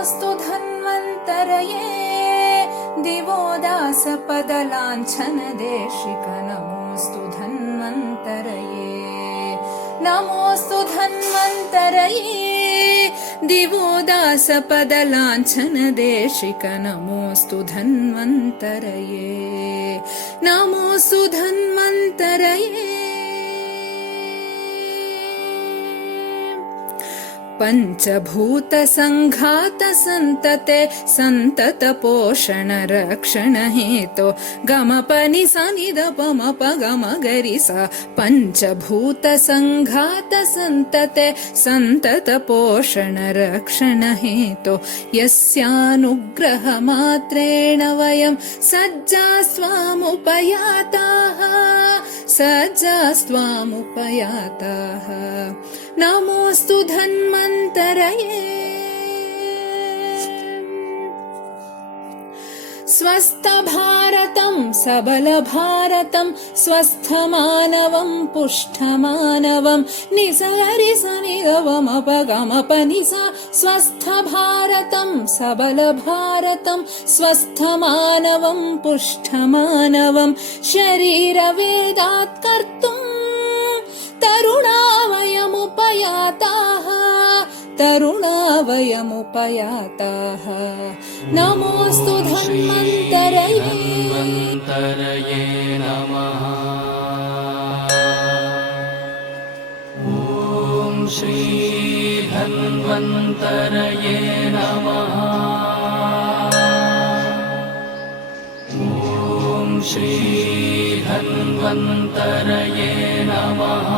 नमोऽस्तु धन्वन्तरये दिवो दासपदलाञ्छनदेशिक नमोऽस्तु धन्वन्तरये नमोऽस्तु धन्वन्तरये दिवो दासपदलाञ्छनदेशिक नमोऽस्तु धन्वन्तरये नमोऽस्तु धन्वन्तरये पञ्चभूतसङ्घात सन्तते सन्तत पोषण रक्षण हेतो गमपनि सनिदपमप गमगरि सा पञ्चभूतसङ्घात सन्तते सन्तत पोषण रक्षण हेतो यस्यानुग्रहमात्रेण वयं सज्जास्त्वामुपयाताः नमोऽस्तु धन्वन्तरये स्वस्थभारतं सबलभारतं स्वस्थमानवं पुष्टमानवं निसगरिसनिगमपगमपनिसा स्वस्थभारतं सबलभारतं स्वस्थमानवं पुष्टमानवं शरीरवेदात् कर्तुं तरुणावयमुपयाताः नमोऽस्तु धन्वन्तरये नमः। ॐ श्री धन्वन्तरये नमः। ॐ श्री धन्वन्तरये नमः।